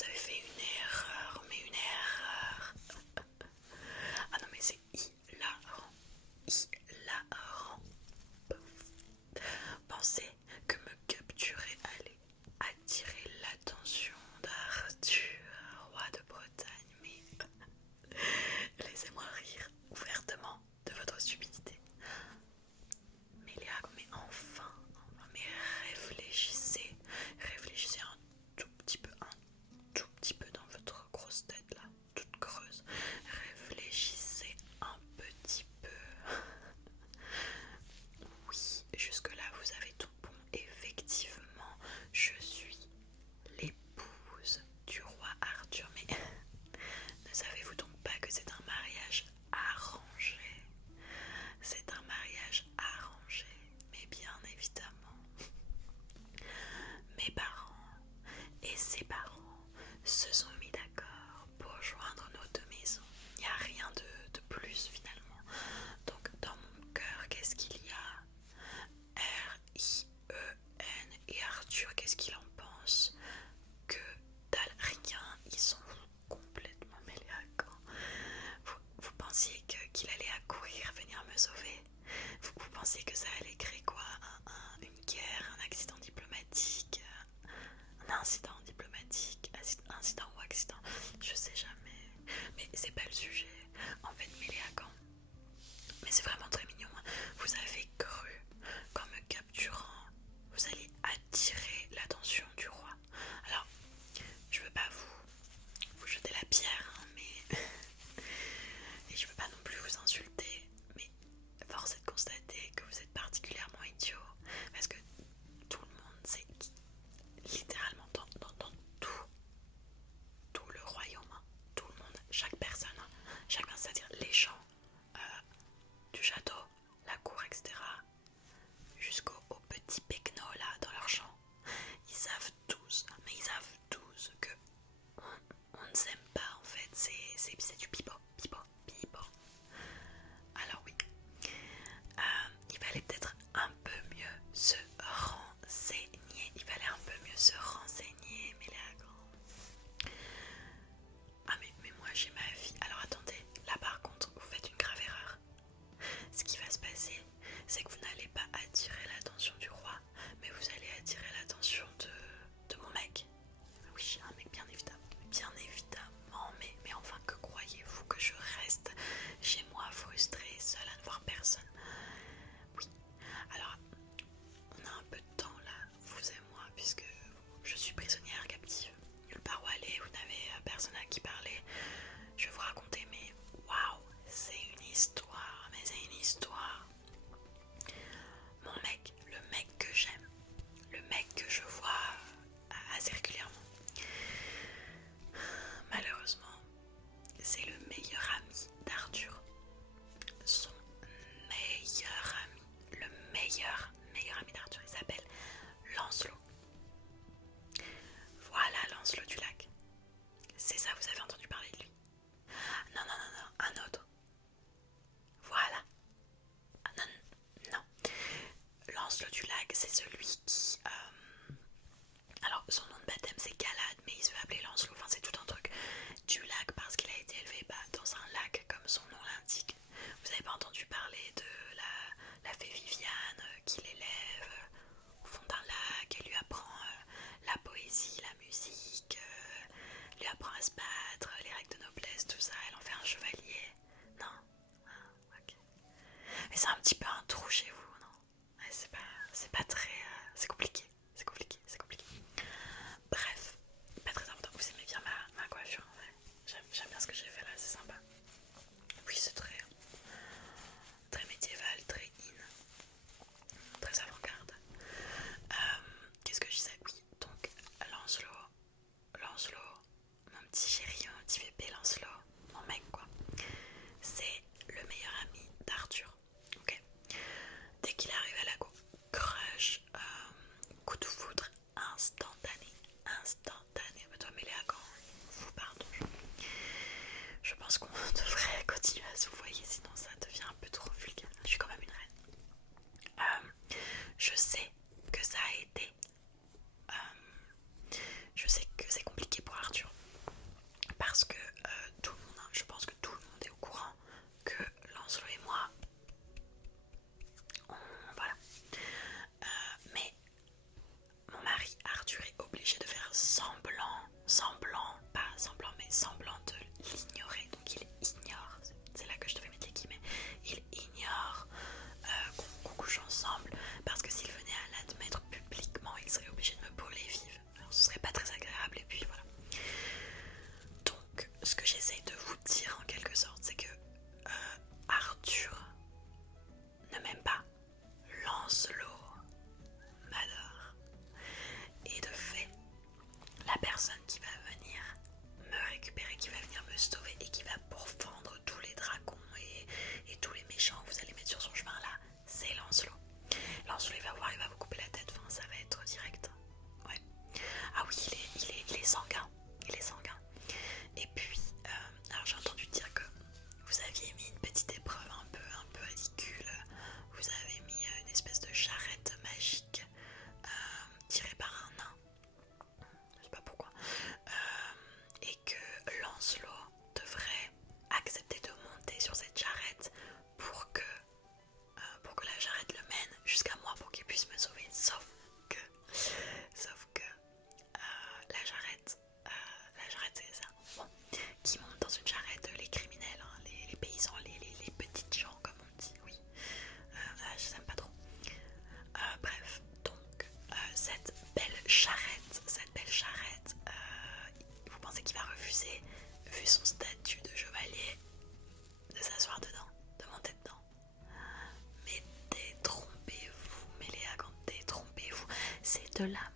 vous avez fait une erreur, mais une erreur. Ah non, mais c'est hilarant. Hilarant. Pensez que me capturer allait attirer l'attention d'Arthur, roi de Bretagne, mais laissez-moi rire ouvertement de votre stupidité. Mais Léa, mais enfin, mais réfléchissez, réfléchissez un tout petit peu dans votre grosse tête là, toute creuse. Réfléchissez un petit peu. Oui, jusque-là vous avez tout bon. Effectivement, je suis l'épouse du roi Arthur. Mais ne savez-vous donc pas que c'est un mariage arrangé? C'est un mariage arrangé, mais bien évidemment, mes parents et ses parents se sont mis d'accord pour joindre nos deux maisons. Il n'y a rien de plus finalement. Donc dans mon cœur, qu'est-ce qu'il y a? R-I-E-N. Et Arthur, qu'est-ce qu'il en pense? Que dalle, rien. Ils sont complètement mêlés à quand. Vous pensiez qu'il allait accourir, venir me sauver? Vous pensiez que ça allait créer quoi? Une guerre, un accident diplomatique, un incident diplomatique, incident ou accident, je sais jamais. Mais c'est pas le sujet. En fait, mêlé à quand? Mais c'est vraiment très mignon. Vous avez cru qu'en me capturant, vous alliez attirer l'attention du roi. Alors, je veux pas vous jeter la pierre, hein, mais et je veux pas non plus vous insulter, mais force est de constater que vous êtes particulièrement personne qui va venir me récupérer, qui va venir me sauver et qui va pourfendre tous les dragons et tous les méchants que vous allez mettre sur son chemin là, c'est Lancelot. Lancelot il va voir, il va vous couper la tête, enfin ça va être direct. Ouais. Ah oui, il est sanguin. Il est sanguin. Et puis, alors j'ai entendu dire que vous aviez mis une petite épreuve un peu ridicule. Vous avez mis une espèce de charrette magique tirée par un nain. Je sais pas pourquoi. Et que Lancelot devrait accepter de monter sur cette charrette pour que la charrette le mène jusqu'à moi pour qu'il puisse me sauver. Sauf que la charrette c'est ça. Bon, qui montent dans une charrette les criminels, hein, les paysans, les petites gens comme on dit, oui. Je n'aime pas trop. Bref, donc cette belle charrette, vous pensez qu'il va refuser, vu son statut de chevalier, de s'asseoir dedans, de monter dedans? Mais détrompez-vous, Méléagante, détrompez-vous. C'est de la